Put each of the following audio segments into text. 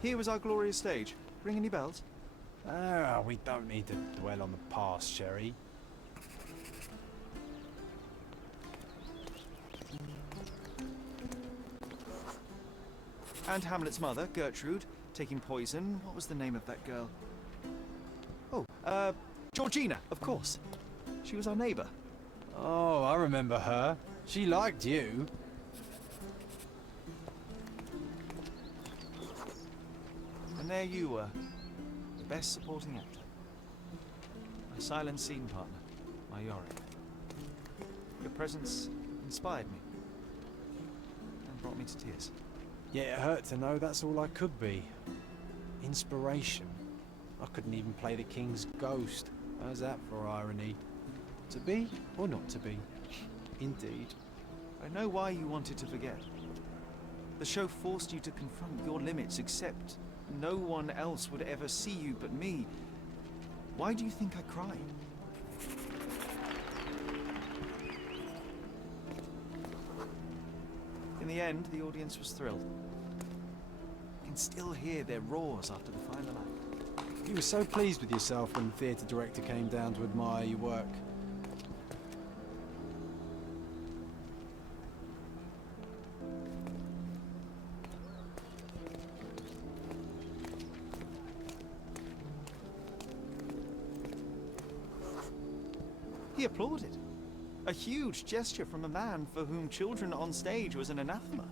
Here was our glorious stage. Ring any bells? Ah, we don't need to dwell on the past, Sherry. And Hamlet's mother, Gertrude, taking poison. What was the name of that girl? Oh, Georgina, of course. She was our neighbour. Oh, I remember her. She liked you. And there you were, the best supporting actor. My silent scene partner, my Yorick. Your presence inspired me and brought me to tears. Yeah, it hurt to know that's all I could be. Inspiration. I couldn't even play the king's ghost. How's that for irony? To be or not to be? Indeed. I know why you wanted to forget. The show forced you to confront your limits, except no one else would ever see you but me. Why do you think I cried? In the end, the audience was thrilled. I can still hear their roars after the final act. You were so pleased with yourself when the theatre director came down to admire your work. He applauded. A huge gesture from a man for whom children on stage was an anathema.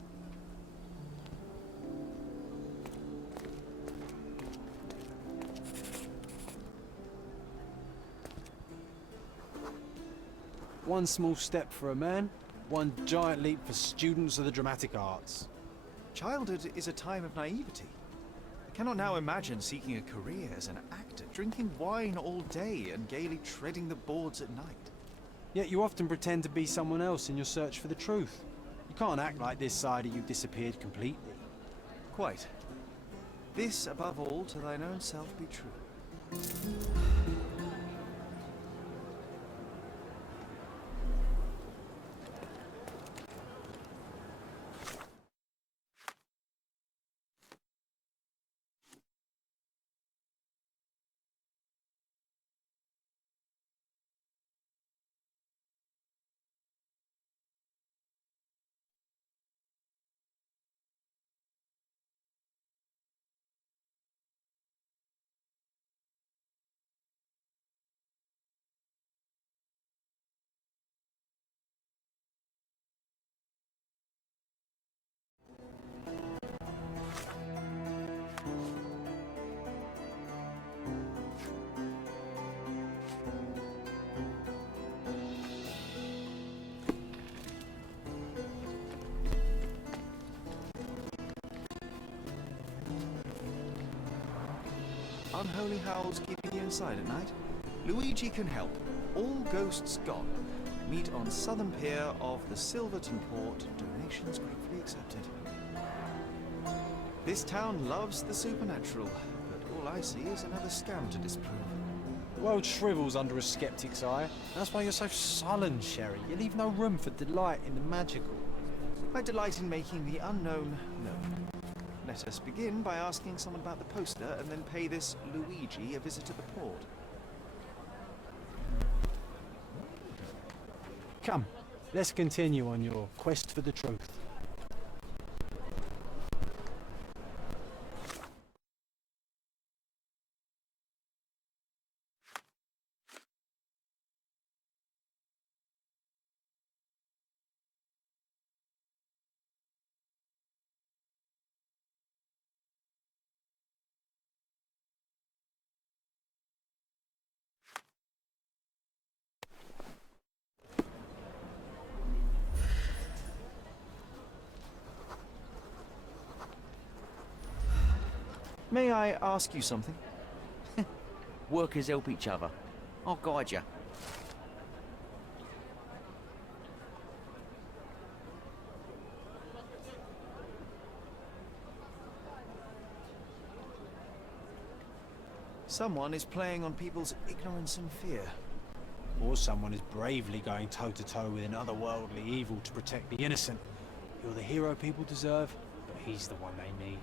One small step for a man, one giant leap for students of the dramatic arts. Childhood is a time of naivety. I cannot now imagine seeking a career as an actor, drinking wine all day and gaily treading the boards at night. Yet you often pretend to be someone else in your search for the truth. You can't act like this side of you disappeared completely. Quite. This, above all, to thine own self be true. Unholy howls keeping you inside at night? Luigi can help. All ghosts gone. Meet on southern pier of the Silverton port. Donations gratefully accepted. This town loves the supernatural, but all I see is another scam to disprove. The world shrivels under a skeptic's eye. That's why you're so sullen, Sherry. You leave no room for delight in the magical. I delight in making the unknown known. Let us begin by asking someone about the poster and then pay this Luigi a visit to the port. Come, let's continue on your quest for the truth. May I ask you something? Workers help each other. I'll guide you. Someone is playing on people's ignorance and fear. Or someone is bravely going toe-to-toe with an otherworldly evil to protect the innocent. You're the hero people deserve, but he's the one they need.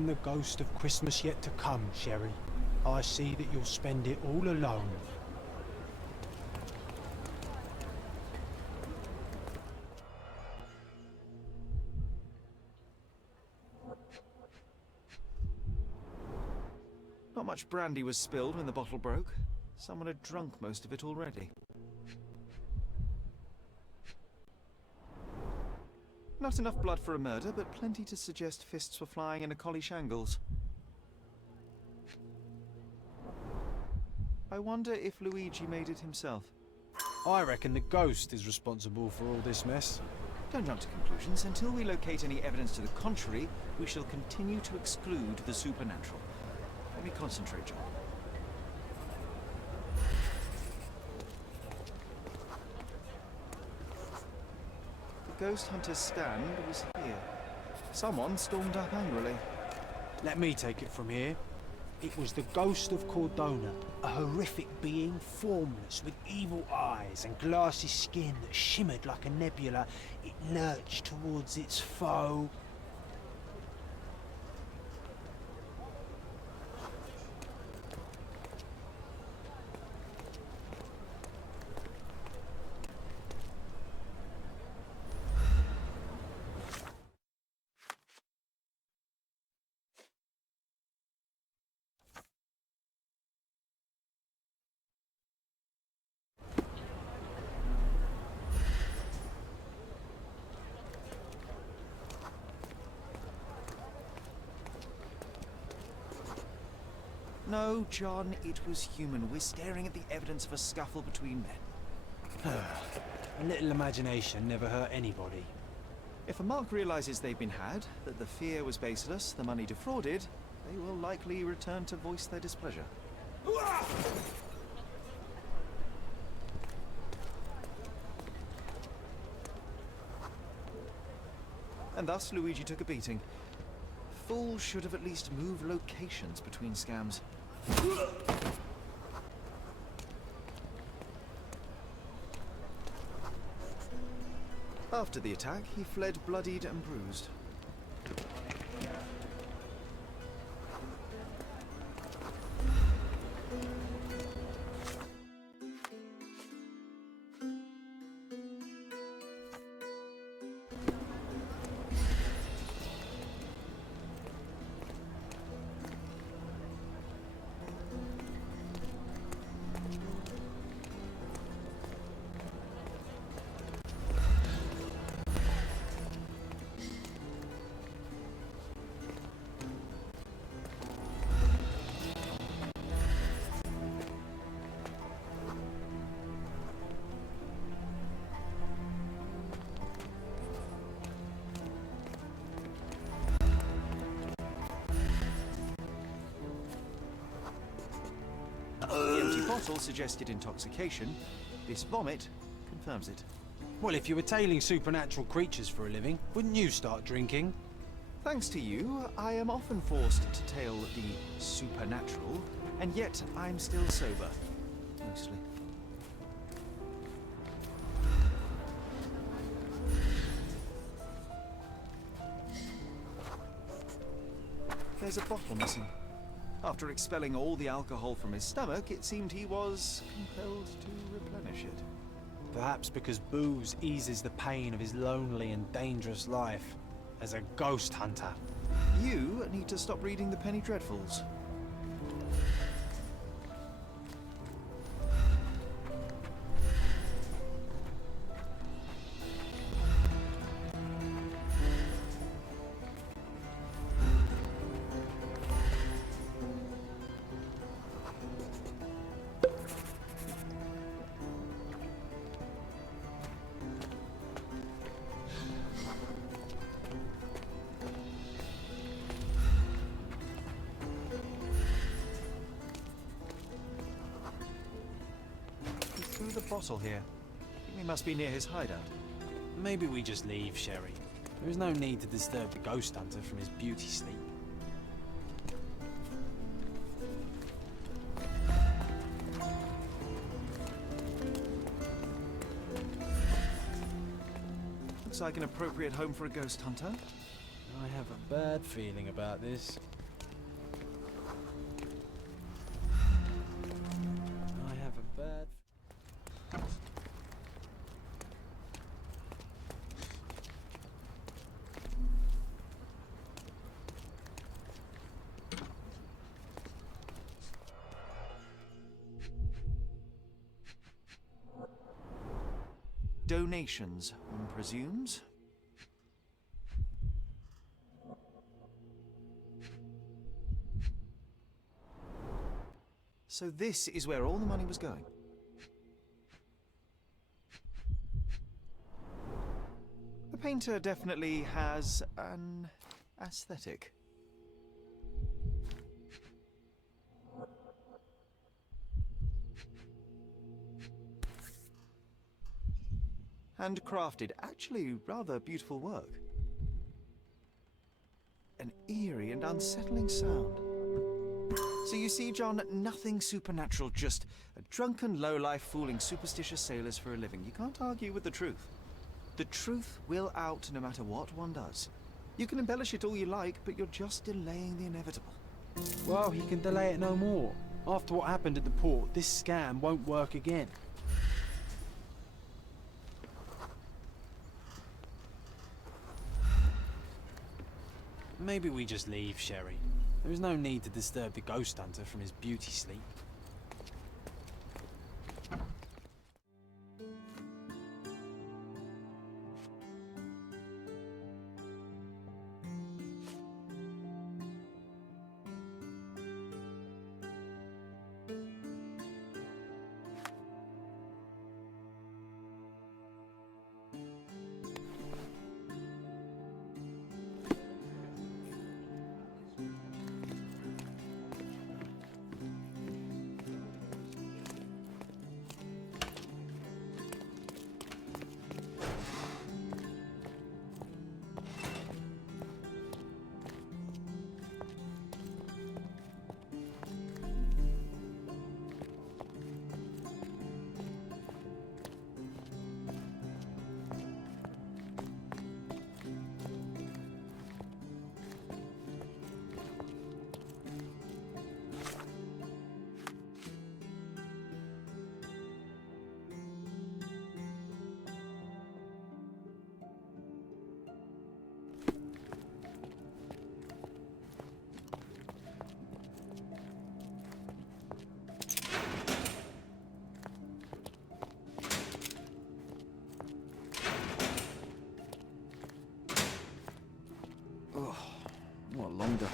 am the ghost of Christmas yet to come, Sherry. I see that you'll spend it all alone. Not much brandy was spilled when the bottle broke. Someone had drunk most of it already. Not enough blood for a murder, but plenty to suggest fists were flying in a collie shangles. I wonder if Luigi made it himself. I reckon the ghost is responsible for all this mess. Don't jump to conclusions. Until we locate any evidence to the contrary, we shall continue to exclude the supernatural. Let me concentrate, John. The ghost hunter's stand was here. Someone stormed up angrily. Let me take it from here. It was the ghost of Cordona, a horrific being, formless, with evil eyes and glassy skin that shimmered like a nebula. It lurched towards its foe. No, John, it was human. We're staring at the evidence of a scuffle between men. A little imagination never hurt anybody. If a mark realizes they've been had, that the fear was baseless, the money defrauded, they will likely return to voice their displeasure. And thus Luigi took a beating. Fools should have at least moved locations between scams. After the attack, he fled bloodied and bruised. The empty bottle suggested intoxication. This vomit confirms it. Well, if you were tailing supernatural creatures for a living, wouldn't you start drinking? Thanks to you, I am often forced to tail the supernatural, and yet I'm still sober. Mostly. There's a bottle missing. After expelling all the alcohol from his stomach, it seemed he was compelled to replenish it. Perhaps because booze eases the pain of his lonely and dangerous life as a ghost hunter. You need to stop reading the Penny Dreadfuls. He threw the bottle here. We must be near his hideout. Maybe we just leave, Sherry. There is no need to disturb the ghost hunter from his beauty sleep. Looks like an appropriate home for a ghost hunter. I have a bad feeling about this. donations, one presumes. So this is where all the money was going. The painter definitely has an aesthetic. Handcrafted, actually rather beautiful work. An eerie and unsettling sound. So you see, John, nothing supernatural, just a drunken lowlife fooling superstitious sailors for a living. You can't argue with the truth. The truth will out no matter what one does. You can embellish it all you like, but you're just delaying the inevitable. Well, he can delay it no more. After what happened at the port, this scam won't work again. Maybe we just leave, Sherry. There is no need to disturb the ghost hunter from his beauty sleep. What longer?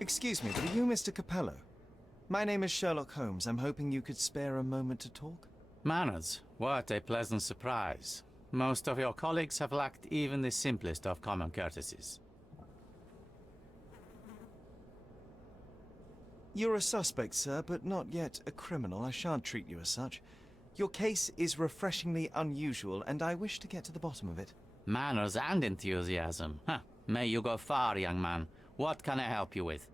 Excuse me, but are you Mr. Capello? My name is Sherlock Holmes. I'm hoping you could spare a moment to talk. Manners, what a pleasant surprise. Most of your colleagues have lacked even the simplest of common courtesies. You're a suspect, sir, but not yet a criminal. I shan't treat you as such. Your case is refreshingly unusual, and I wish to get to the bottom of it. Manners and enthusiasm. Huh. May you go far, young man. What can I help you with?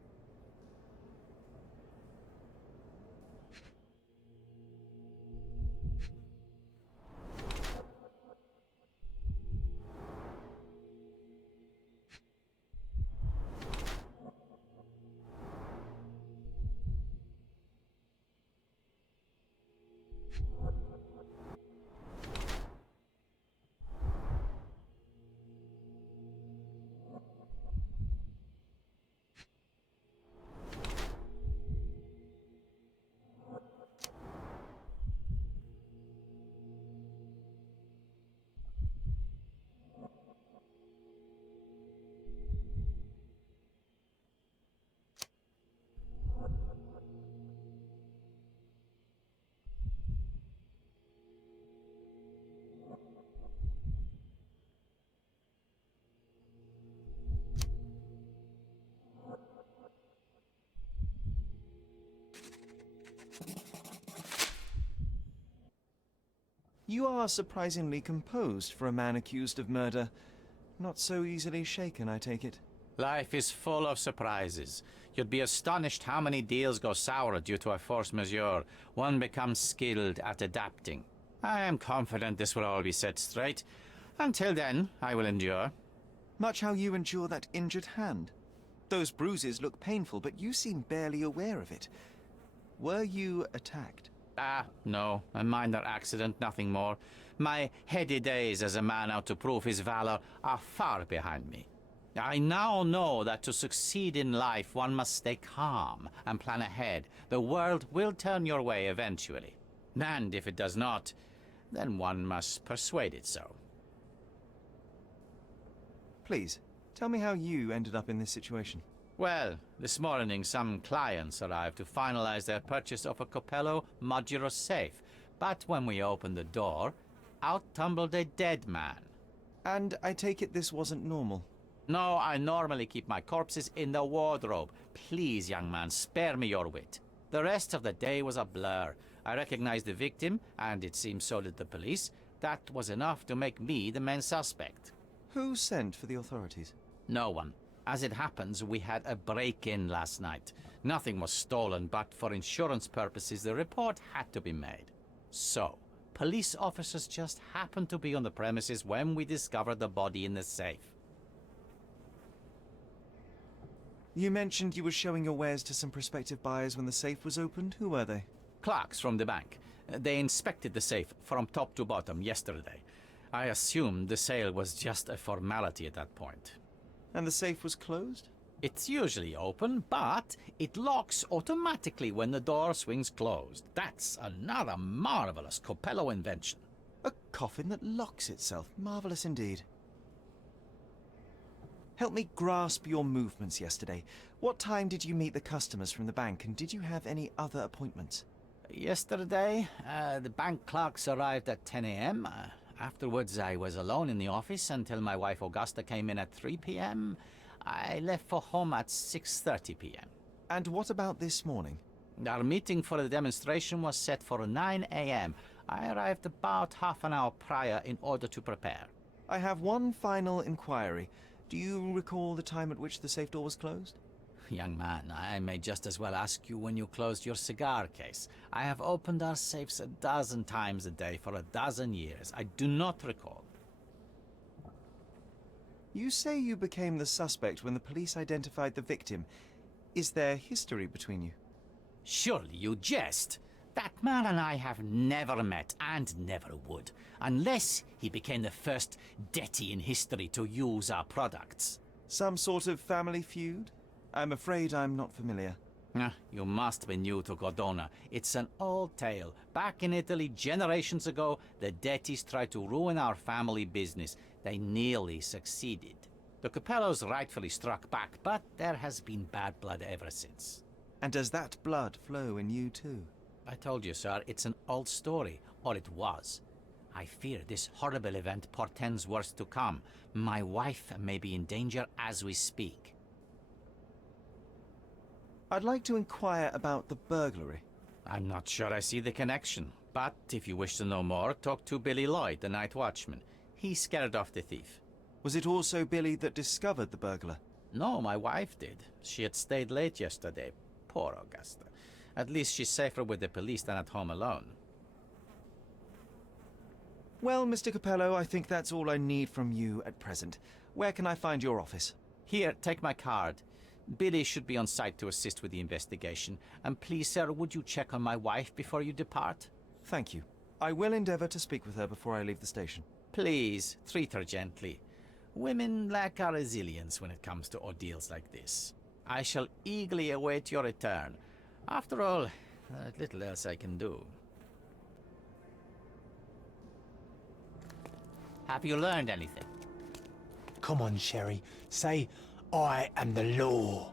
You are surprisingly composed for a man accused of murder. Not so easily shaken, I take it. Life is full of surprises. You'd be astonished how many deals go sour due to a force majeure. One becomes skilled at adapting. I am confident this will all be set straight. Until then, I will endure. Much how you endure that injured hand. Those bruises look painful, but you seem barely aware of it. Were you attacked? No. A minor accident, nothing more. My heady days as a man out to prove his valor are far behind me. I now know that to succeed in life, one must stay calm and plan ahead. The world will turn your way eventually. And if it does not, then one must persuade it so. Please, tell me how you ended up in this situation. Well, this morning some clients arrived to finalize their purchase of a Capello modular safe. But when we opened the door, out tumbled a dead man. And I take it this wasn't normal? No, I normally keep my corpses in the wardrobe. Please, young man, spare me your wit. The rest of the day was a blur. I recognized the victim, and it seems so did the police. That was enough to make me the main suspect. Who sent for the authorities? No one. As it happens, we had a break-in last night. Nothing was stolen, but for insurance purposes, the report had to be made. So, police officers just happened to be on the premises when we discovered the body in the safe. You mentioned you were showing your wares to some prospective buyers when the safe was opened. Who were they? Clerks from the bank. They inspected the safe from top to bottom yesterday. I assumed the sale was just a formality at that point. And the safe was closed? It's usually open, but it locks automatically when the door swings closed. That's another marvelous Capello invention. A coffin that locks itself. Marvelous indeed. Help me grasp your movements yesterday. What time did you meet the customers from the bank, and did you have any other appointments? Yesterday, the bank clerks arrived at 10 a.m. Afterwards, I was alone in the office until my wife Augusta came in at 3 p.m. I left for home at 6:30 p.m. And what about this morning? Our meeting for the demonstration was set for 9 a.m. I arrived about half an hour prior in order to prepare. I have one final inquiry. Do you recall the time at which the safe door was closed? Young man, I may just as well ask you when you closed your cigar case. I have opened our safes a dozen times a day for a dozen years. I do not recall. You say you became the suspect when the police identified the victim. Is there history between you? Surely you jest. That man and I have never met and never would, unless he became the first deity in history to use our products. Some sort of family feud? I'm afraid I'm not familiar. You must be new to Cordona. It's an old tale. Back in Italy, generations ago, the deities tried to ruin our family business. They nearly succeeded. The Capellos rightfully struck back, but there has been bad blood ever since. And does that blood flow in you too? I told you, sir, it's an old story, or it was. I fear this horrible event portends worse to come. My wife may be in danger as we speak. I'd like to inquire about the burglary. I'm not sure I see the connection, but if you wish to know more, talk to Billy Lloyd, the night watchman. He scared off the thief. Was it also Billy that discovered the burglar? No, my wife did. She had stayed late yesterday. Poor Augusta. At least she's safer with the police than at home alone. Well, Mr. Capello, I think that's all I need from you at present. Where can I find your office? Here, take my card. Billy should be on site to assist with the investigation. And please, sir, would you check on my wife before you depart? Thank you. I will endeavor to speak with her before I leave the station. Please, treat her gently. Women lack our resilience when it comes to ordeals like this. I shall eagerly await your return. After all, there's little else I can do. Have you learned anything? Come on, Sherry. Say, I am the law.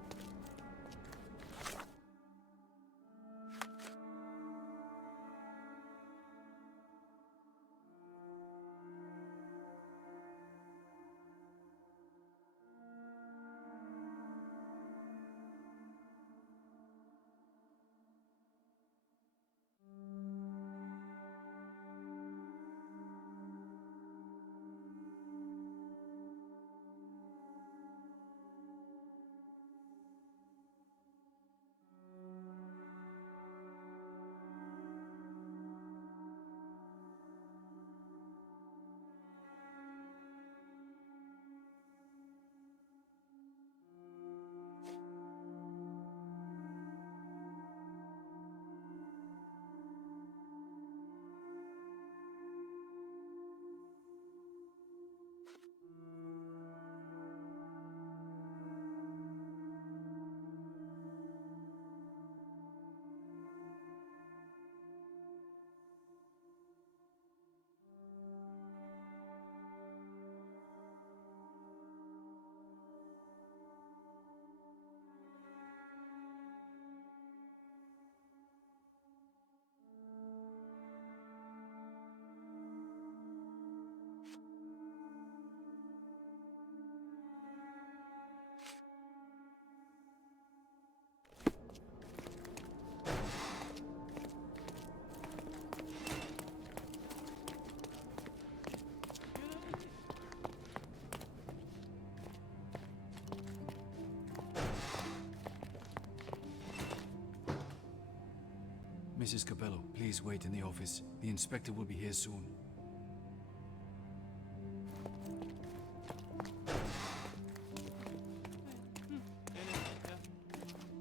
Mrs. Capello, please wait in the office. The inspector will be here soon.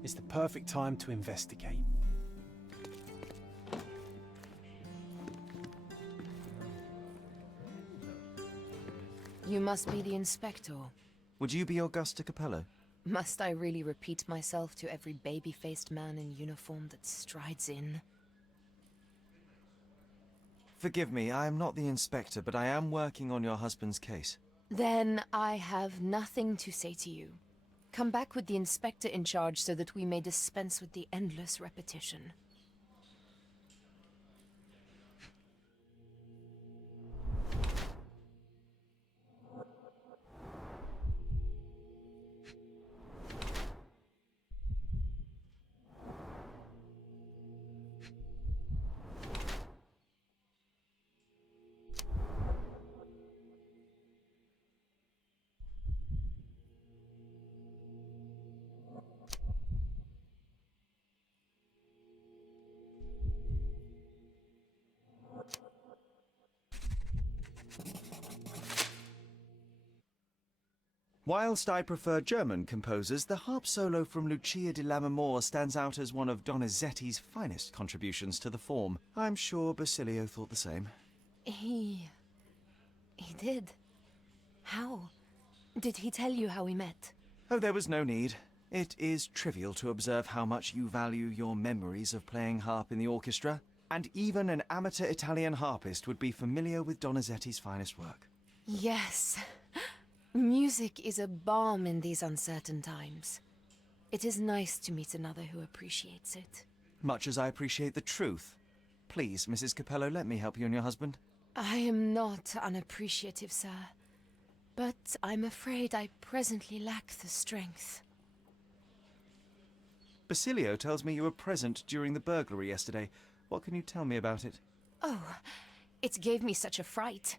It's the perfect time to investigate. You must be the inspector. Would you be Augusta Capello? Must I really repeat myself to every baby-faced man in uniform that strides in? Forgive me, I am not the inspector, but I am working on your husband's case. Then I have nothing to say to you. Come back with the inspector in charge so that we may dispense with the endless repetition. Whilst I prefer German composers, the harp solo from Lucia di Lammermoor stands out as one of Donizetti's finest contributions to the form. I'm sure Basilio thought the same. He did. How? Did he tell you how we met? Oh, there was no need. It is trivial to observe how much you value your memories of playing harp in the orchestra, and even an amateur Italian harpist would be familiar with Donizetti's finest work. Yes. Music is a balm in these uncertain times. It is nice to meet another who appreciates it. Much as I appreciate the truth. Please, Mrs. Capello, let me help you and your husband. I am not unappreciative, sir. But I'm afraid I presently lack the strength. Basilio tells me you were present during the burglary yesterday. What can you tell me about it? Oh, it gave me such a fright.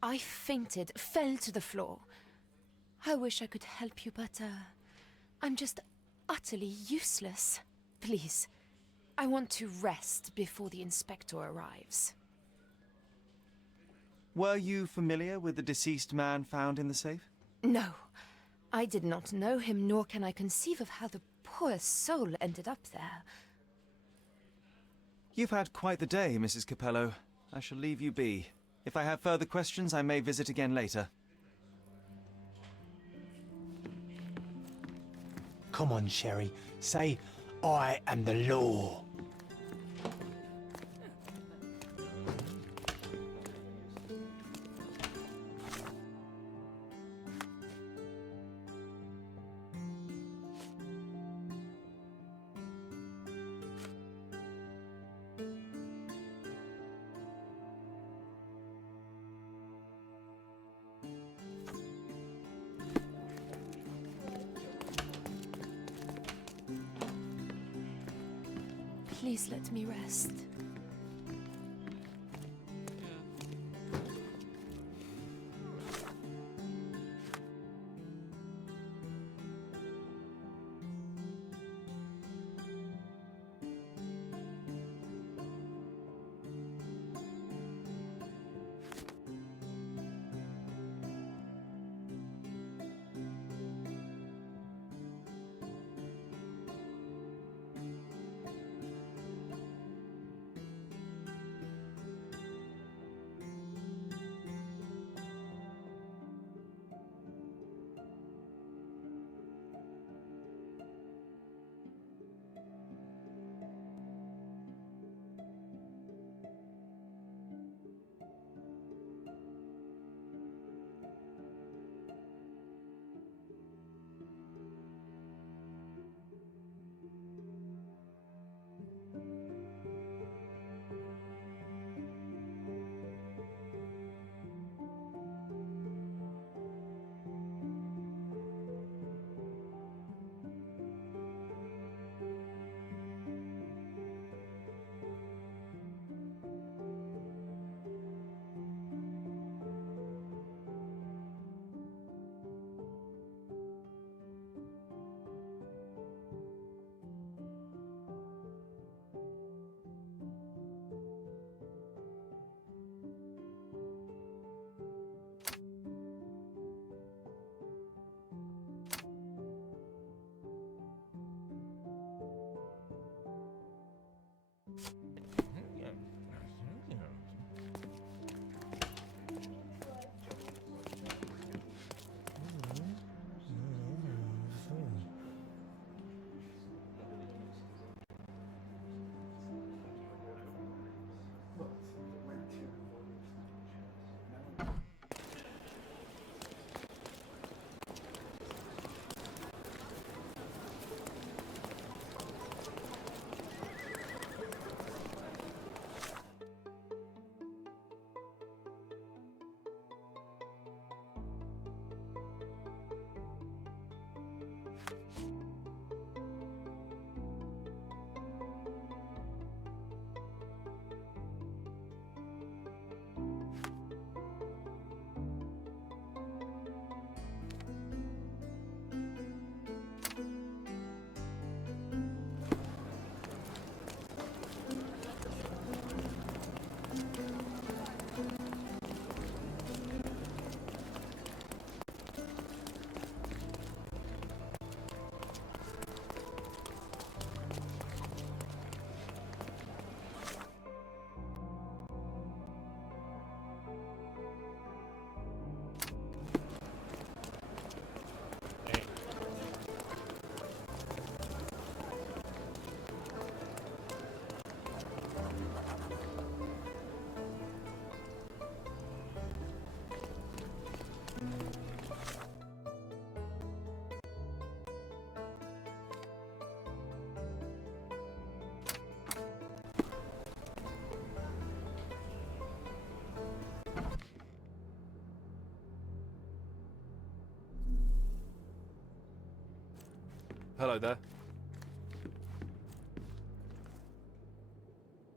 I fainted, fell to the floor. I wish I could help you, but, I'm just utterly useless. Please, I want to rest before the inspector arrives. Were you familiar with the deceased man found in the safe? No, I did not know him, nor can I conceive of how the poor soul ended up there. You've had quite the day, Mrs. Capello. I shall leave you be. If I have further questions, I may visit again later. Come on, Sherry. Say, I am the law. Please let me rest. Hello there.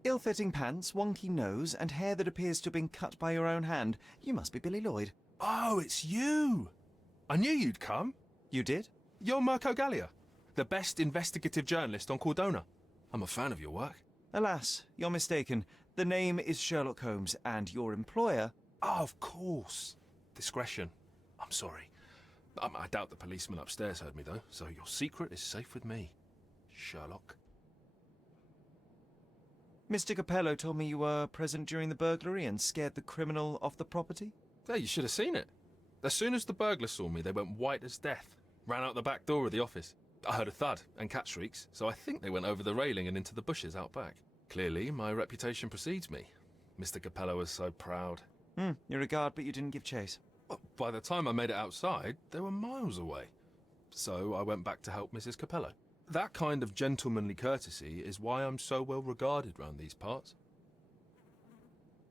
Ill-fitting pants, wonky nose, and hair that appears to have been cut by your own hand. You must be Billy Lloyd. Oh, it's you! I knew you'd come. You did? You're Mirko Gallia, the best investigative journalist on Cordona. I'm a fan of your work. Alas, you're mistaken. The name is Sherlock Holmes, and your employer... Oh, of course. Discretion. I'm sorry. I doubt the policeman upstairs heard me, though, so your secret is safe with me, Sherlock. Mr. Capello told me you were present during the burglary and scared the criminal off the property? Hey, you should have seen it. As soon as the burglars saw me, they went white as death. Ran out the back door of the office. I heard a thud and cat shrieks, so I think they went over the railing and into the bushes out back. Clearly, my reputation precedes me. Mr. Capello was so proud. You're a guard, but you didn't give chase. Well, by the time I made it outside, they were miles away. So I went back to help Mrs. Capello. That kind of gentlemanly courtesy is why I'm so well regarded round these parts.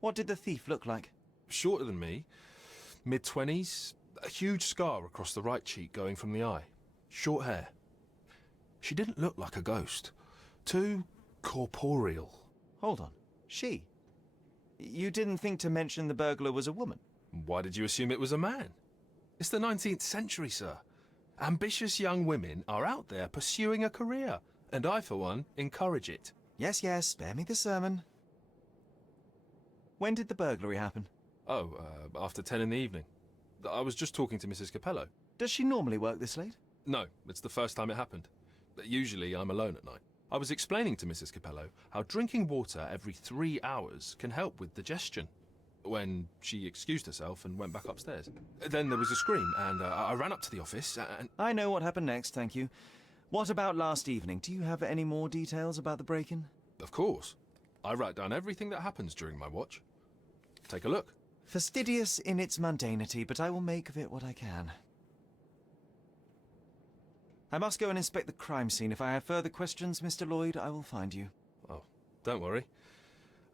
What did the thief look like? Shorter than me, mid-20s, a huge scar across the right cheek going from the eye. Short hair. She didn't look like a ghost. Too corporeal. Hold on. She? You didn't think to mention the burglar was a woman? Why did you assume it was a man? It's the 19th century, sir. Ambitious young women are out there pursuing a career, and I, for one, encourage it. Yes, yes, spare me the sermon. When did the burglary happen? Oh, after 10 in the evening. I was just talking to Mrs. Capello. Does she normally work this late? No, it's the first time it happened. Usually I'm alone at night. I was explaining to Mrs. Capello how drinking water every 3 hours can help with digestion, when she excused herself and went back upstairs. Then there was a scream, and I ran up to the office, and... I know what happened next, thank you. What about last evening? Do you have any more details about the break-in? Of course. I write down everything that happens during my watch. Take a look. Fastidious in its mundanity, but I will make of it what I can. I must go and inspect the crime scene. If I have further questions, Mr. Lloyd, I will find you. Oh, don't worry.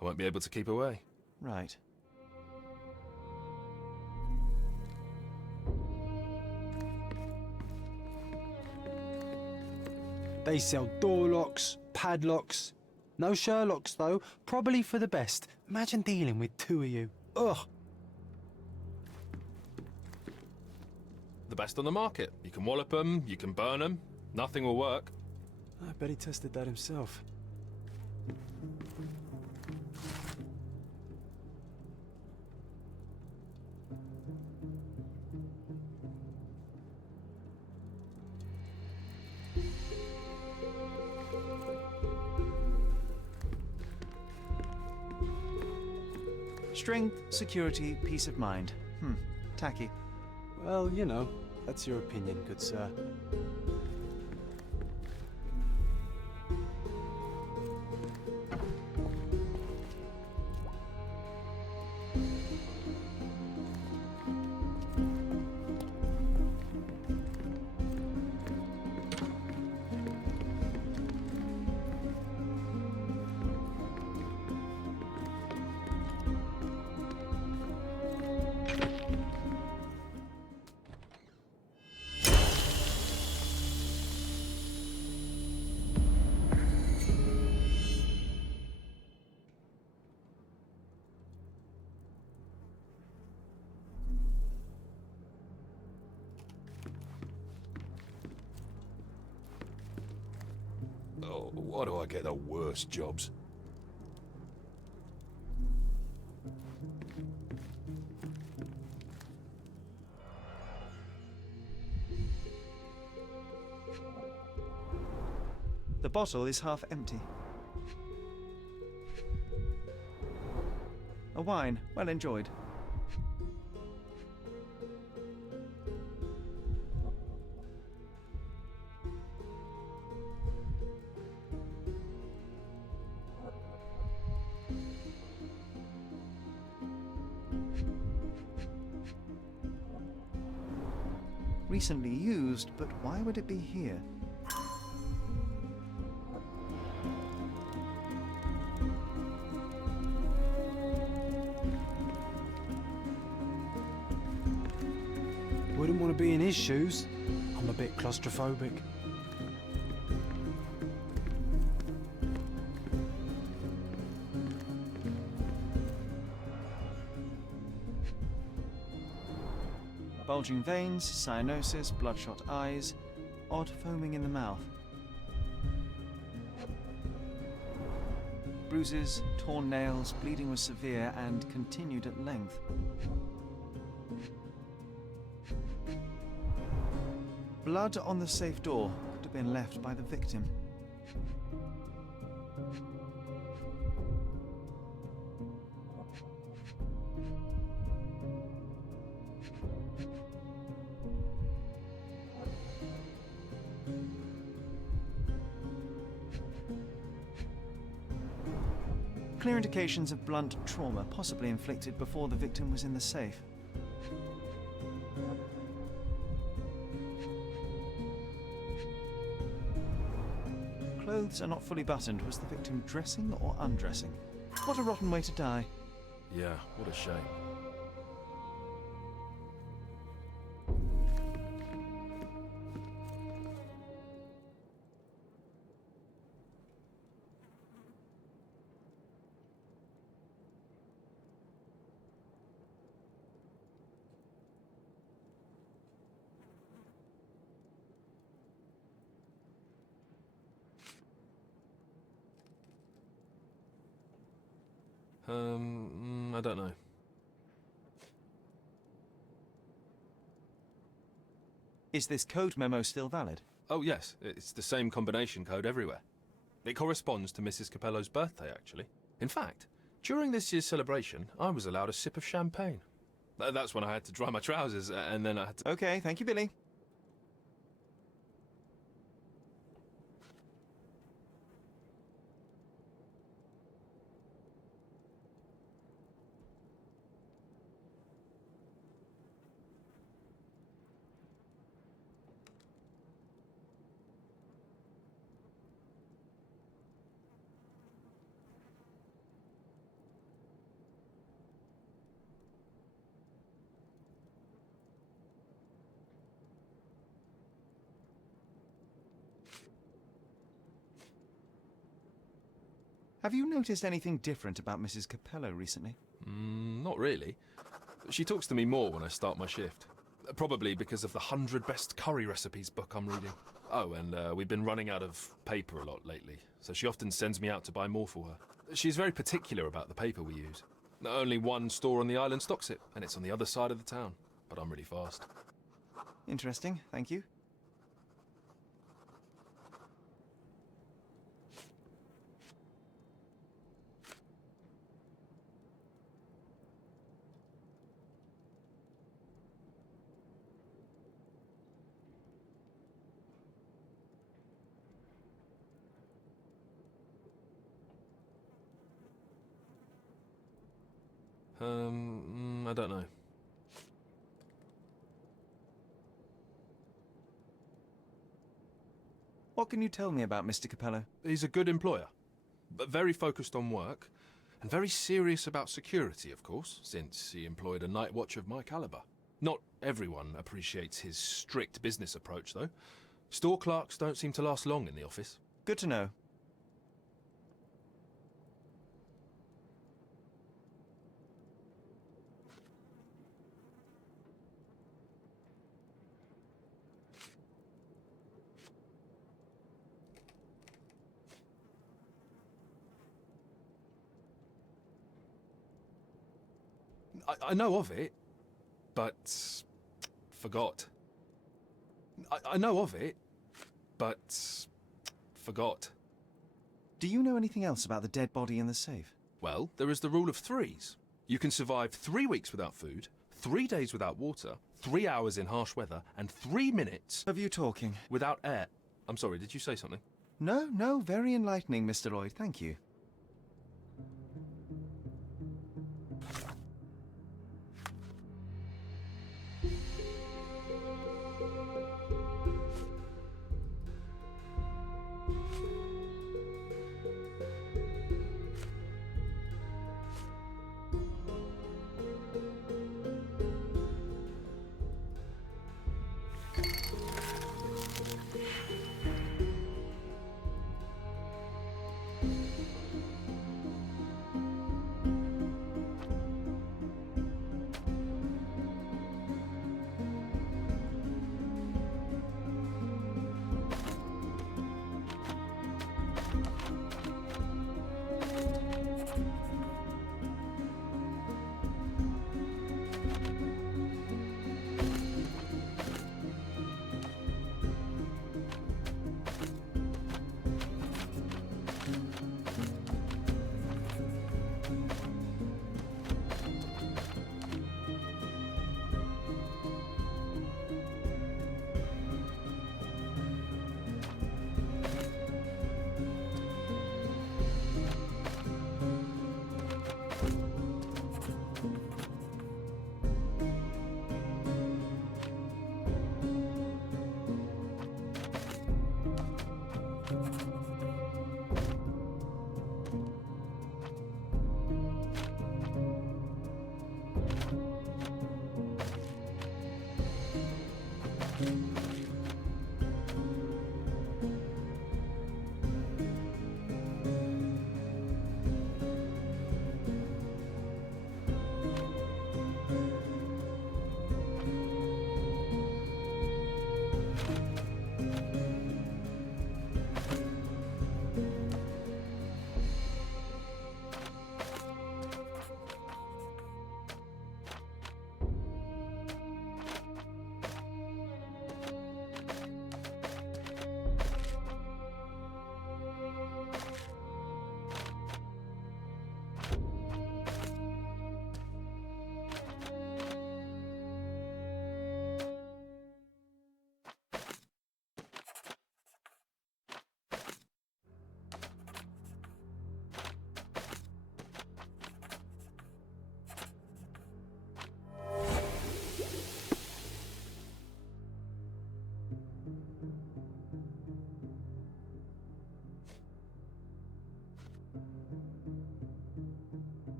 I won't be able to keep away. Right. They sell door locks, padlocks. No Sherlocks, though. Probably for the best. Imagine dealing with two of you. Ugh. The best on the market. You can wallop them, you can burn them. Nothing will work. I bet he tested that himself. Strength, security, peace of mind. Tacky. Well, you know, that's your opinion, good sir. Oh, why do I get the worst jobs? The bottle is half empty. A wine, well enjoyed. Recently used, but why would it be here? Wouldn't want to be in his shoes. I'm a bit claustrophobic. Bulging veins, cyanosis, bloodshot eyes, odd foaming in the mouth. Bruises, torn nails, bleeding was severe and continued at length. Blood on the safe door could have been left by the victim. Clear indications of blunt trauma, possibly inflicted before the victim was in the safe. Clothes are not fully buttoned. Was the victim dressing or undressing? What a rotten way to die. Yeah, what a shame. I don't know. Is this code memo still valid? Oh, yes, it's the same combination code everywhere. It corresponds to Mrs. Capello's birthday, actually. In fact, during this year's celebration, I was allowed a sip of champagne. That's when I had to dry my trousers, and then I had to... Okay, thank you, Billy. Have you noticed anything different about Mrs. Capello recently? Not really. She talks to me more when I start my shift. Probably because of the 100 Best Curry Recipes book I'm reading. Oh, and we've been running out of paper a lot lately, so she often sends me out to buy more for her. She's very particular about the paper we use. Only one store on the island stocks it, and it's on the other side of the town. But I'm really fast. Interesting, thank you. I don't know. What can you tell me about Mr. Capello? He's a good employer, but very focused on work, and very serious about security, of course, since he employed a night watch of my caliber. Not everyone appreciates his strict business approach, though. Store clerks don't seem to last long in the office. Good to know. I know of it, but forgot. I know of it, but forgot. Do you know anything else about the dead body in the safe? Well, there is the rule of threes. You can survive 3 weeks without food, 3 days without water, 3 hours in harsh weather, and 3 minutes Of you talking? without air. I'm sorry, did you say something? No, very enlightening, Mr. Lloyd, thank you.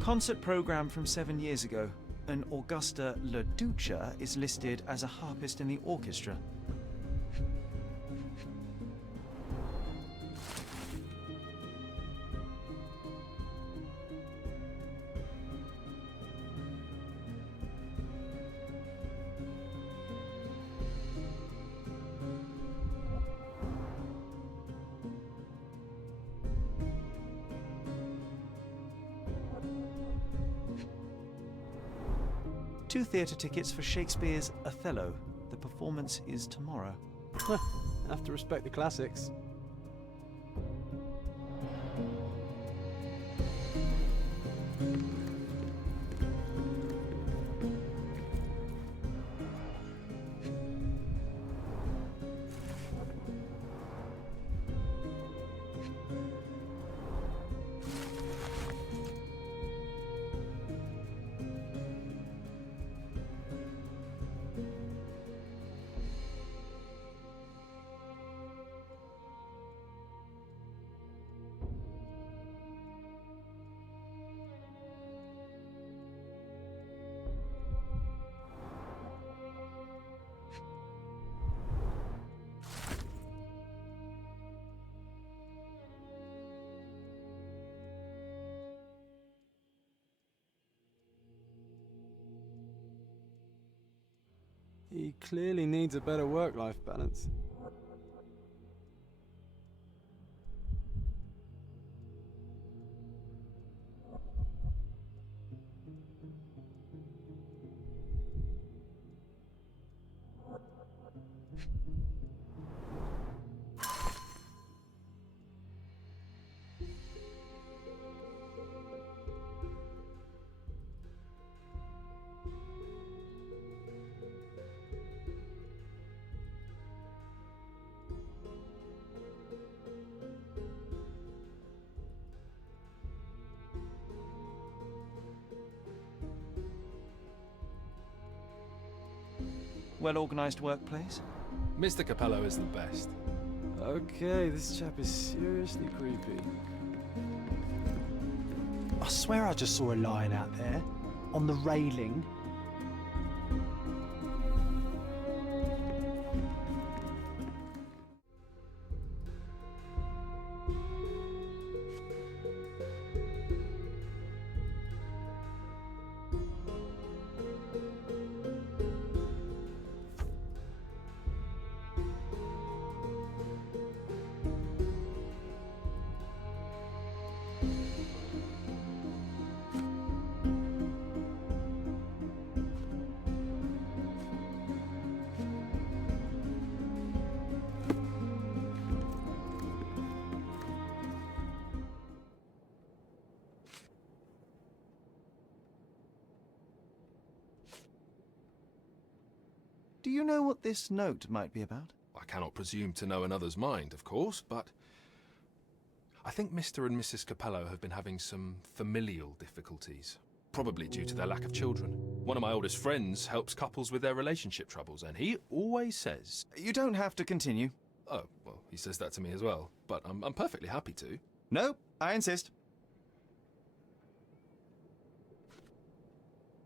Concert program from 7 years ago. An Augusta La Duca is listed as a harpist in the orchestra. Two theatre tickets for Shakespeare's Othello. The performance is tomorrow. Have to respect the classics. He clearly needs a better work-life balance. Well-organised workplace? Mr. Capello is the best. Okay, this chap is seriously creepy. I swear I just saw a lion out there, on the railing. Do you know what this note might be about? I cannot presume to know another's mind, of course, but I think Mr. and Mrs. Capello have been having some familial difficulties, probably due to their lack of children. One of my oldest friends helps couples with their relationship troubles, and he always says... You don't have to continue. Oh, well, he says that to me as well, but I'm perfectly happy to. No, I insist.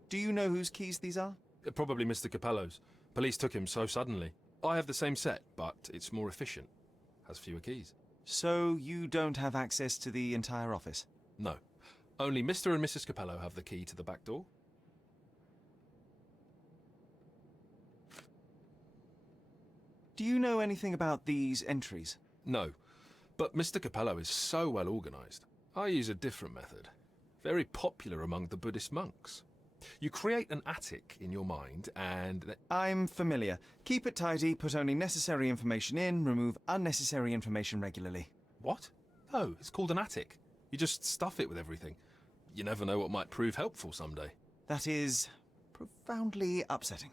Do you know whose keys these are? Probably Mr. Capello's. Police took him so suddenly. I have the same set, but it's more efficient. Has fewer keys. So you don't have access to the entire office? No. Only Mr. and Mrs. Capello have the key to the back door. Do you know anything about these entries? No. But Mr. Capello is so well organised. I use a different method. Very popular among the Buddhist monks. You create an attic in your mind and... I'm familiar. Keep it tidy, put only necessary information in, remove unnecessary information regularly. What? No, it's called an attic. You just stuff it with everything. You never know what might prove helpful someday. That is profoundly upsetting.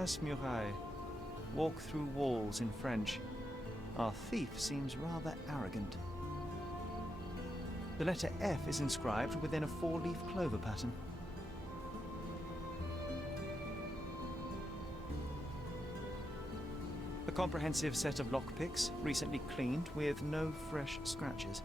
Passe muraille. Walk through walls in French. Our thief seems rather arrogant. The letter F is inscribed within a four-leaf clover pattern. A comprehensive set of lockpicks, recently cleaned with no fresh scratches.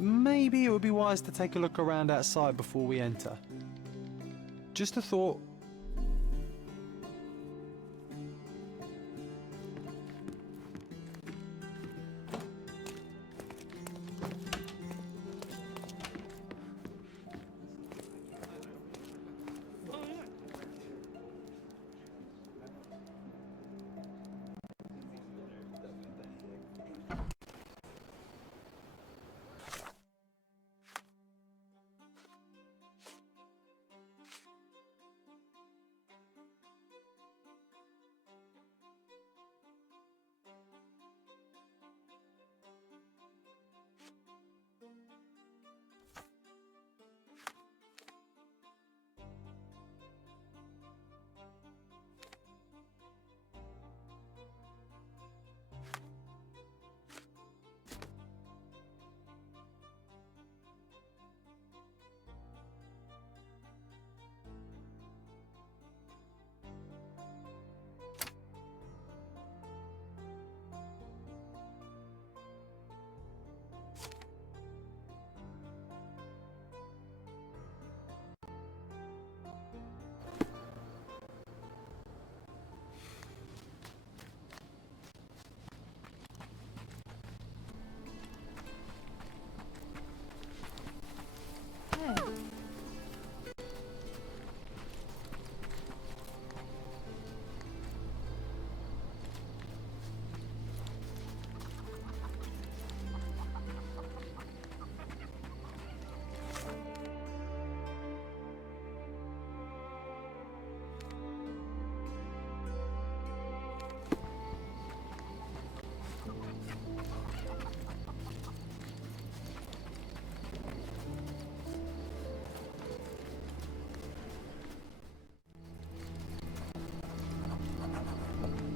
Maybe it would be wise to take a look around outside before we enter. Just a thought.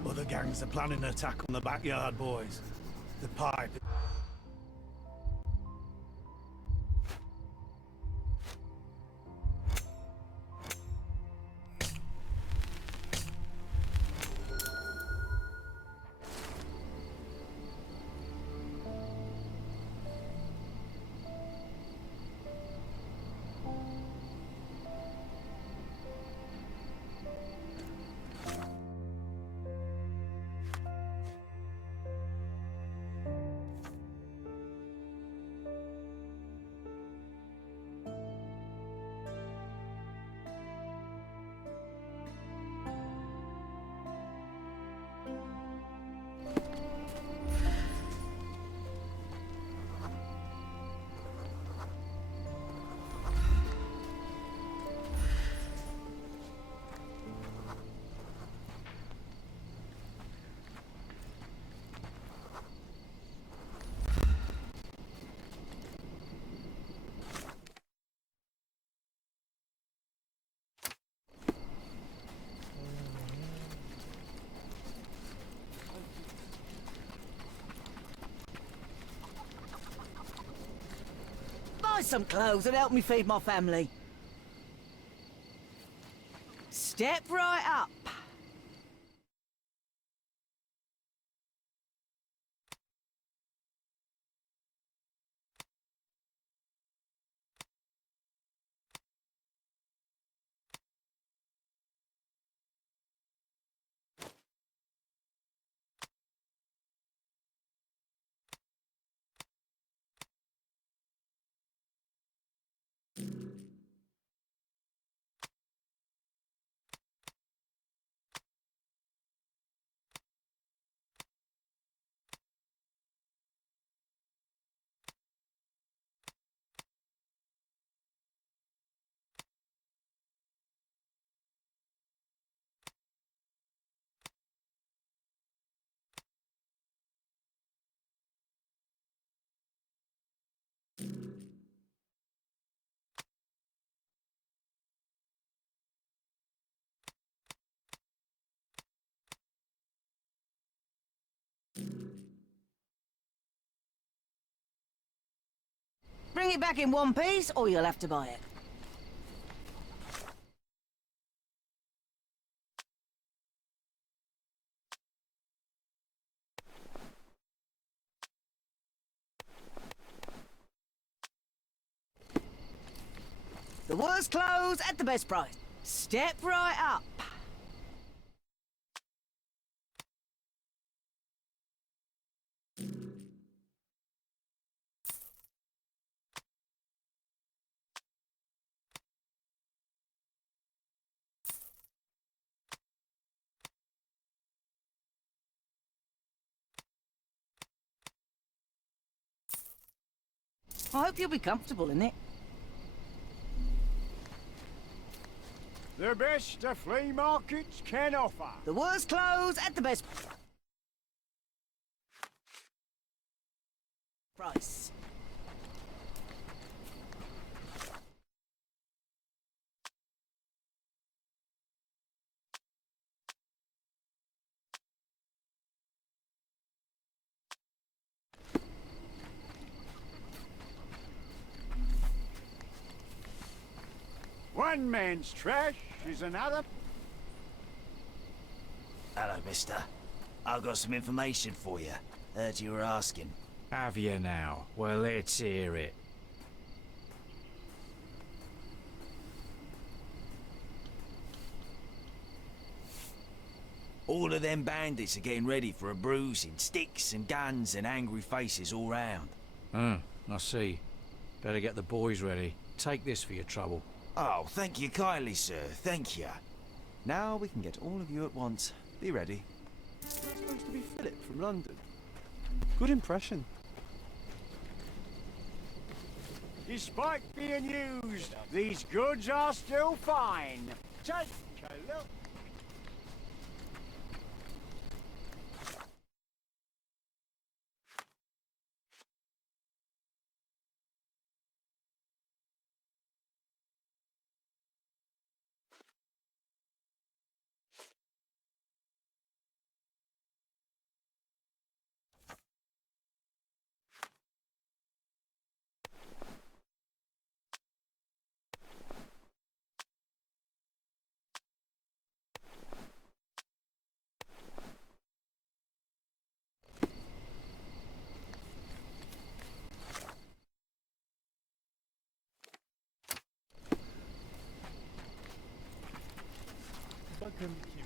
Other gangs are planning an attack on the backyard, boys. The pipe. Buy some clothes and help me feed my family. Step right up. Bring it back in one piece, or you'll have to buy it. The worst clothes at the best price. Step right up. I hope you'll be comfortable in it. The best the flea markets can offer. The worst clothes at the best price. One man's trash is another. Hello, mister. I've got some information for you. Heard you were asking. Have you now? Well, let's hear it. All of them bandits are getting ready for a bruising. Sticks and guns and angry faces all round. I see. Better get the boys ready. Take this for your trouble. Oh, thank you kindly, sir. Thank you. Now we can get all of you at once. Be ready. That's supposed to be Philip from London. Good impression. Despite being used, these goods are still fine. Take a look.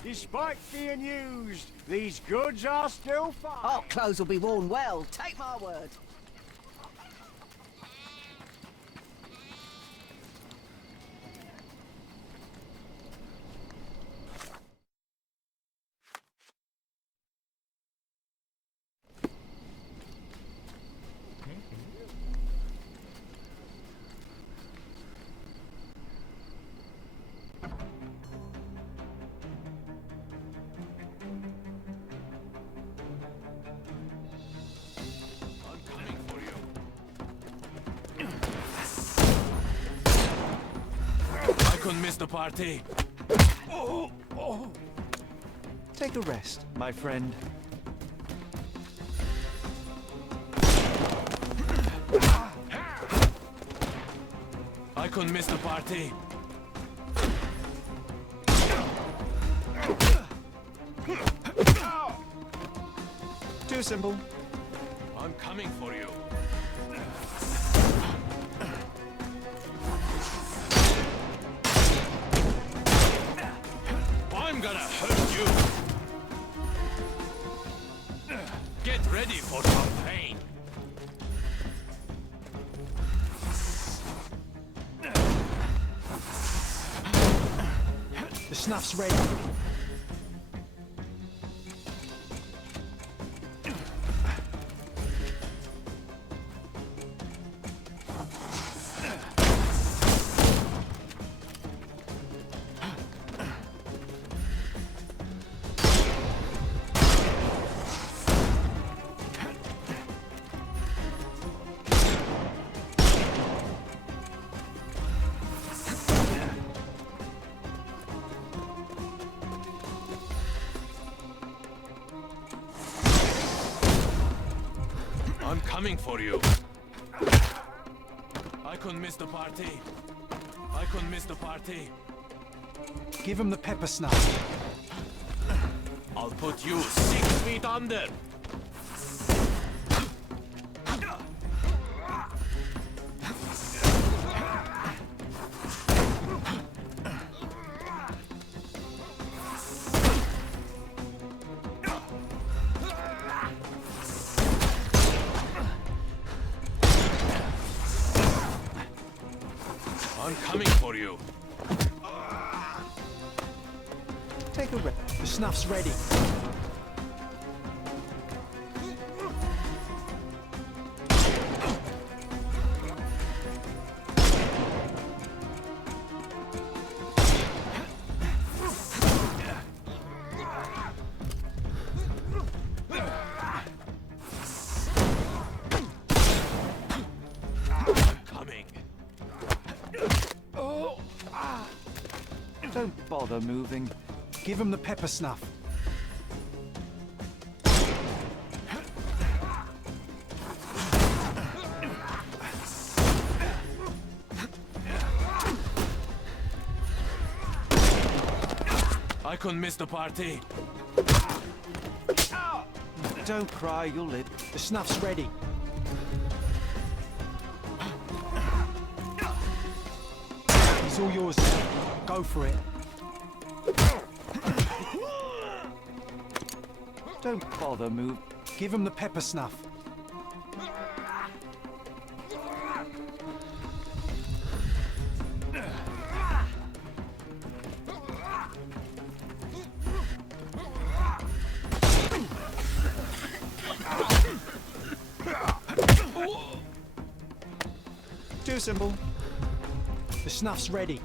Despite being used, these goods are still fine. Oh, clothes will be worn well. Take my word. Couldn't miss the party. Take a rest, my friend. I couldn't miss the party. Too simple. I'm coming for you. I'm gonna hurt you. Get ready for some pain. The snuff's ready. I'm coming for you. I couldn't miss the party. I couldn't miss the party. Give him the pepper snuff. I'll put you 6 feet under. I'm coming for you. Take a rest. The snuff's ready. Don't bother moving. Give him the pepper snuff. I couldn't miss the party. Don't cry, you'll live. The snuff's ready. He's all yours now. Go for it. Don't bother move. Give him the pepper snuff. Too simple. The snuff's ready.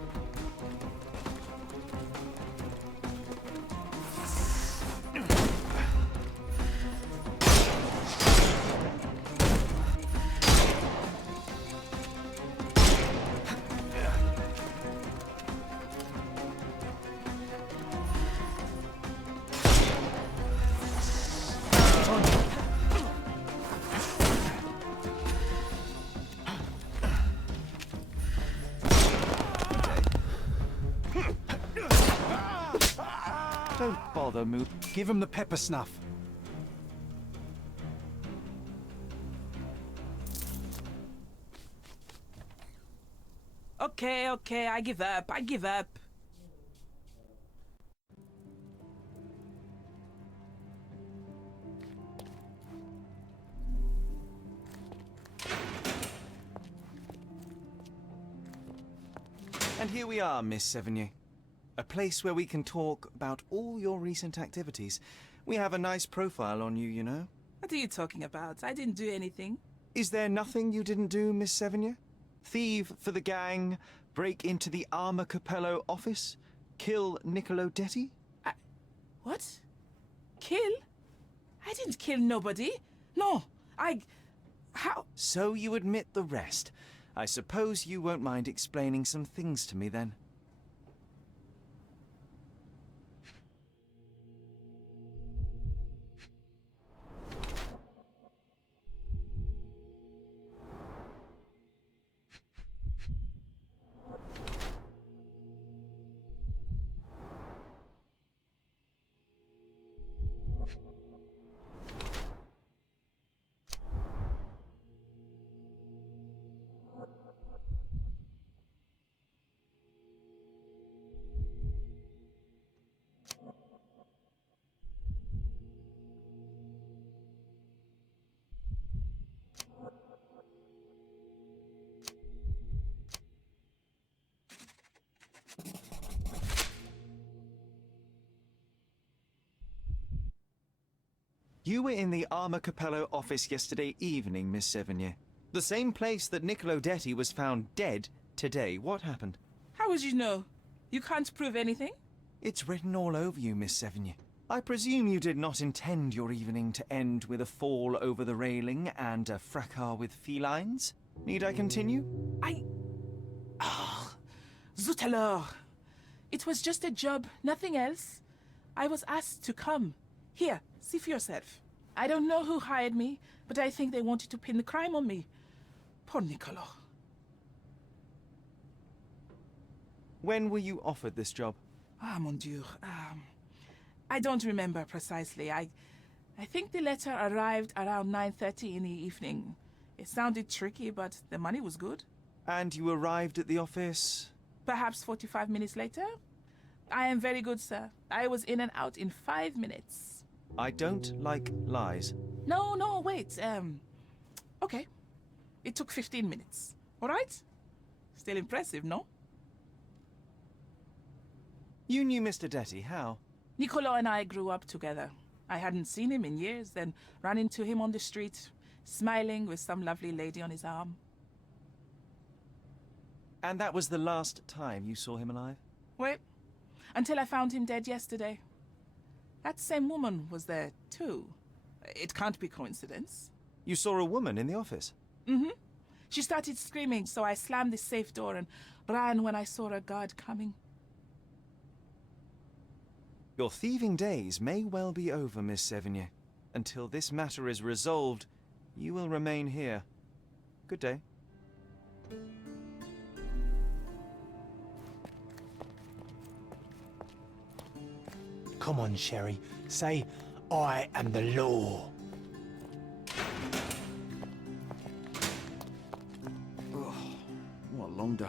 Don't bother move. Give him the pepper snuff. Okay, I give up. And here we are, Miss Sevigny. A place where we can talk about all your recent activities. We have a nice profile on you, you know. What are you talking about? I didn't do anything. Is there nothing you didn't do, Miss Sevigny? Thieve for the gang, break into the Armor Capello office, kill Niccolo Detti? What? Kill? I didn't kill nobody. No, how? So you admit the rest. I suppose you won't mind explaining some things to me then. You were in the Armor Capello office yesterday evening, Miss Sevigny. The same place that Niccolo Detti was found dead today. What happened? How would you know? You can't prove anything? It's written all over you, Miss Sevigny. I presume you did not intend your evening to end with a fall over the railing and a fracas with felines. Need I continue? Zut alors! It was just a job, nothing else. I was asked to come. Here, see for yourself. I don't know who hired me, but I think they wanted to pin the crime on me. Poor Niccolo. When were you offered this job? Ah, mon Dieu. I don't remember precisely. I think the letter arrived around 9:30 in the evening. It sounded tricky, but the money was good. And you arrived at the office? Perhaps 45 minutes later? I am very good, sir. I was in and out in 5 minutes. I don't like lies. No, wait. Okay. It took 15 minutes. All right? Still impressive, no? You knew Mr. Detti, how? Niccolo and I grew up together. I hadn't seen him in years, then ran into him on the street, smiling with some lovely lady on his arm. And that was the last time you saw him alive? Well, until I found him dead yesterday. That same woman was there, too. It can't be coincidence. You saw a woman in the office? Mm-hmm. She started screaming, so I slammed the safe door and ran when I saw a guard coming. Your thieving days may well be over, Miss Sevigny. Until this matter is resolved, you will remain here. Good day. Come on, Sherry. Say, I am the law. Oh, what a long day.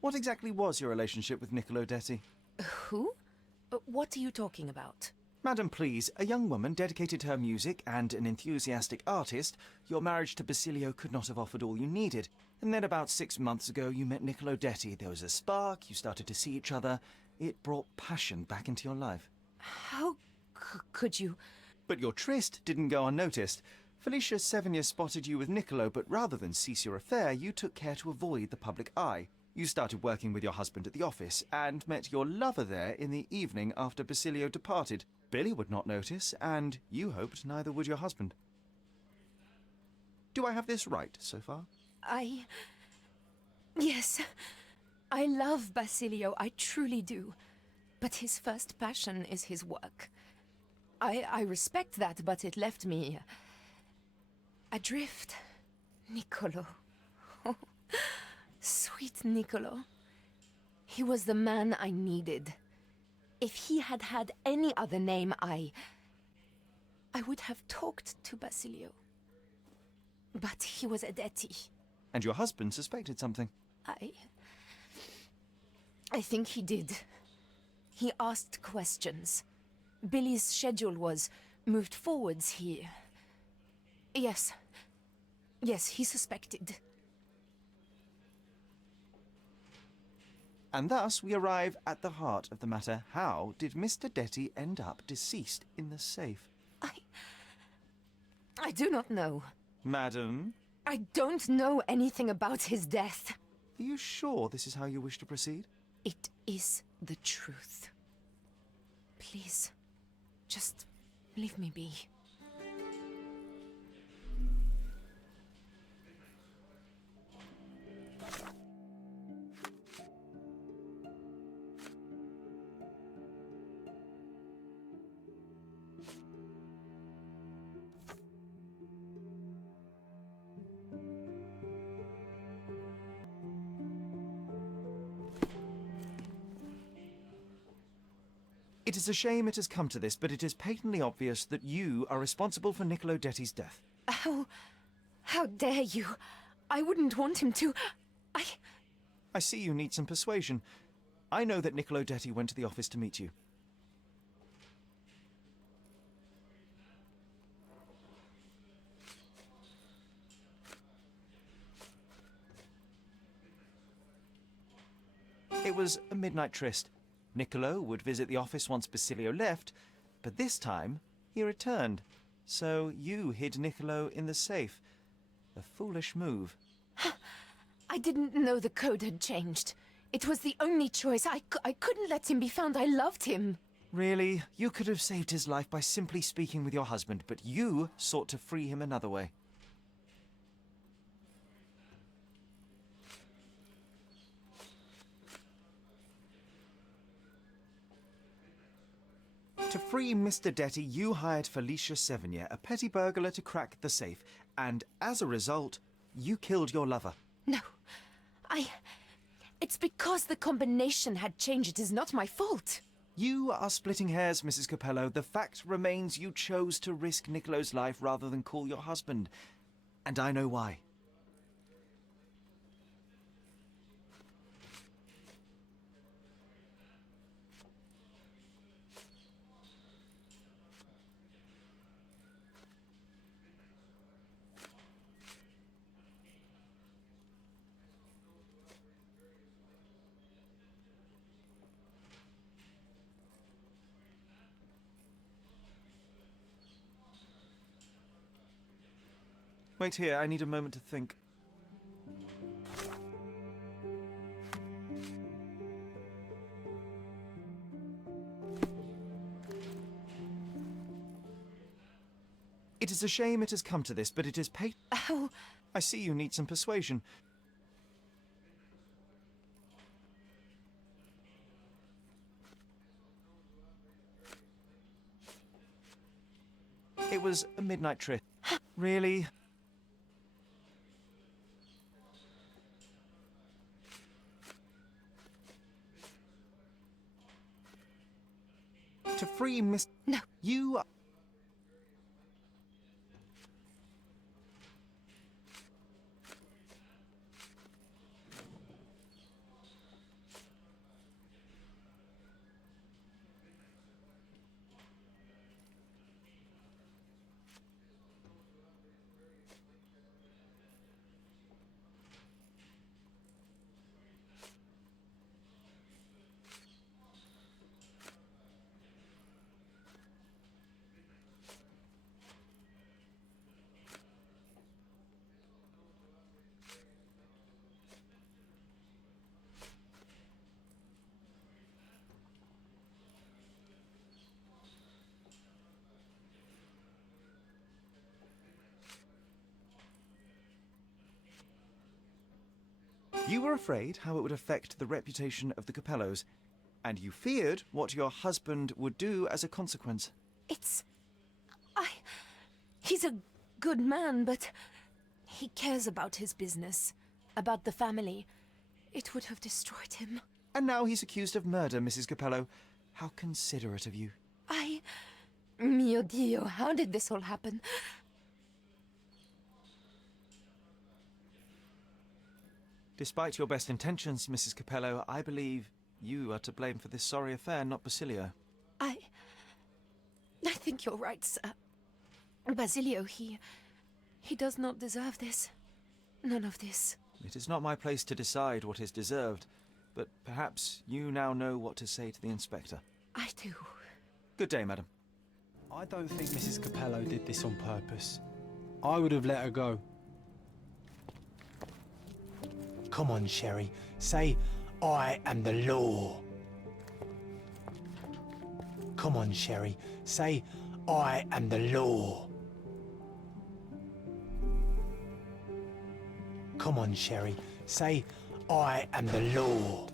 What exactly was your relationship with Niccolo Detti? Who? What are you talking about? Madam, please, a young woman dedicated to her music and an enthusiastic artist, your marriage to Basilio could not have offered all you needed. And then about 6 months ago, you met Niccolo Detti. There was a spark, you started to see each other. It brought passion back into your life. How could you... But your tryst didn't go unnoticed. Felicia Sevigny spotted you with Niccolo, but rather than cease your affair, you took care to avoid the public eye. You started working with your husband at the office, and met your lover there in the evening after Basilio departed. Billy would not notice, and you hoped neither would your husband. Do I have this right so far? Yes. I love Basilio, I truly do. But his first passion is his work. I respect that, but it left me... adrift. Niccolo. Oh, sweet Niccolo. He was the man I needed. If he had had any other name, I would have talked to Basilio. But he was a Detti. And your husband suspected something. I think he did. He asked questions. Billy's schedule was moved forwards here. Yes. Yes, he suspected. And thus we arrive at the heart of the matter. How did Mr. Detti end up deceased in the safe? I do not know. Madam? I don't know anything about his death. Are you sure this is how you wish to proceed? It is the truth. Please, just leave me be. It is a shame it has come to this, but it is patently obvious that you are responsible for Niccolo Detti's death. How dare you? I wouldn't want him to. I see you need some persuasion. I know that Niccolo Detti went to the office to meet you. It was a midnight tryst. Niccolo would visit the office once Basilio left, but this time he returned. So you hid Niccolo in the safe. A foolish move. I didn't know the code had changed. It was the only choice. I couldn't let him be found. I loved him. Really? You could have saved his life by simply speaking with your husband, but you sought to free him another way. To free Mr. Detty, you hired Felicia Sevigny, a petty burglar, to crack the safe, and as a result, you killed your lover. No. It's because the combination had changed. It is not my fault. You are splitting hairs, Mrs. Capello. The fact remains you chose to risk Niccolo's life rather than call your husband. And I know why. Wait here, I need a moment to think. It is a shame it has come to this, but it is How? I see you need some persuasion. It was a midnight tryst. Really? To free Miss... No. You... You were afraid how it would affect the reputation of the Capellos, and you feared what your husband would do as a consequence. He's a good man, but he cares about his business, about the family. It would have destroyed him. And now he's accused of murder, Mrs. Capello. How considerate of you. Mio Dio, how did this all happen? Despite your best intentions, Mrs. Capello, I believe you are to blame for this sorry affair, not Basilio. I think you're right, sir. Basilio, he does not deserve this. None of this. It is not my place to decide what is deserved, but perhaps you now know what to say to the inspector. I do. Good day, madam. I don't think Mrs. Capello did this on purpose. I would have let her go. Come on, Sherry. Say, I am the law. Come on, Sherry. Say, I am the law. Come on, Sherry. Say, I am the law.